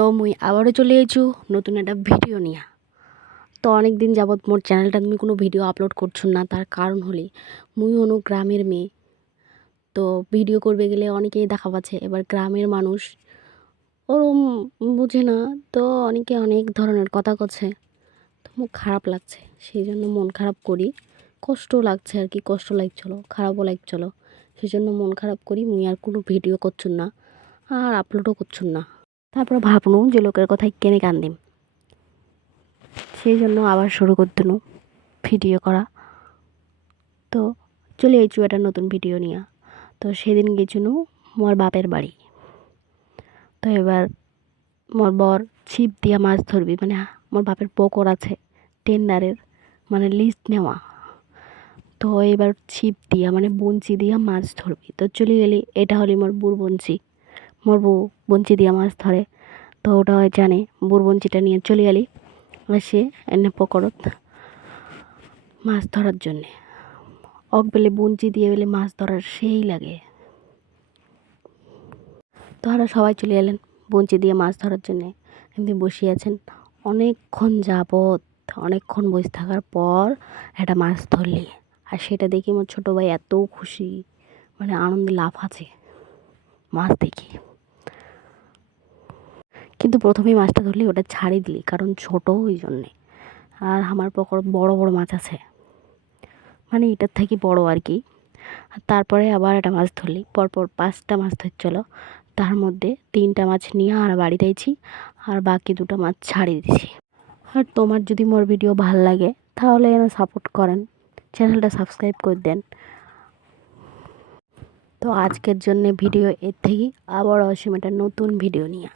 তো মুই আবারও চলে এসেছু নতুন একটা ভিডিও নিয়ে। তো অনেক দিন যাবত মোর চ্যানেলটা তুমি কোনো ভিডিও আপলোড করছো না, তার কারণ হলে মুই হনু গ্রামের মেয়ে। তো ভিডিও করবে গেলে অনেকেই দেখা পাচ্ছে, এবার গ্রামের মানুষ ওরম বুঝে না, তো অনেকে অনেক ধরনের কথা করছে। তো মুখ খারাপ লাগছে, সেই জন্য মন খারাপ করি, কষ্ট লাগছে আর কি, কষ্ট লাগছিলো, খারাপও লাগছিলো। সেই জন্য মন খারাপ করি মুই আর কোনো ভিডিও করছুন না আর আপলোডও করছুন না। তারপর ভাবনু যে লোকের কথায় কেনে কান দিম, সেই জন্য আবার শুরু করতেনু ভিডিও করা। তো চলে আইছু একটা নতুন ভিডিও নিয়ে। তো সেদিন গেছিনু মোর বাপের বাড়ি। তো এবার মোর বর ছিপ দিয়া মাছ ধরবি, মানে মোর বাপের পুকুর আছে টেন্ডারের, মানে লিস্ট নেওয়া। তো এবার ছিপ দিয়া মানে বঞ্চি দিয়া মাছ ধরবি। তো চলে গেলি, এটা হলি মোর বুড় বঞ্চি, মোর বউ বঞ্চি দিয়া মাছ ধরে। তো ওটা জানে, বুড় বঞ্চিটা নিয়ে চলে গেলি সে এনে পুকুরত মাছ ধরার জন্যে। অক বেলে বঞ্চি দিয়ে বেলে মাছ ধরার সেই লাগে। তো আর সবাই চলে এলেন বঞ্চি দিয়ে মাছ ধরার জন্যে। এমনি বসে আছেন অনেকক্ষণ যাবত, অনেকক্ষণ বসে থাকার পর একটা মাছ ধরলি। আর সেটা দেখি মোর ছোটো ভাই এত খুশি, মানে আনন্দে লাফাচ্ছে মাছ দেখি। কিন্তু প্রথমেই মাছটা ধরলি ওটা ছাড়ি দিলি, কারণ ছোট ওই জন্যে। আর আমার পুকুর বড় বড় মাছ আছে, মানে এটার থেকে বড় আর কি। আর তারপরে আবার একটা মাছ ধরলি, পরপর 5টা মাছ ধরছিল। তার মধ্যে 3টা মাছ নিয়ে আর বাড়িতে আইছি, আর বাকি 2টা মাছ ছাড়ি দিছি। আর তোমার যদি মোর ভিডিও ভাল লাগে তাহলে সাপোর্ট করেন, চ্যানেলটা সাবস্ক্রাইব করে দেন। তো আজকের জন্য ভিডিও এর থেকেই, আবার আসিম একটা নতুন ভিডিও নিয়ে।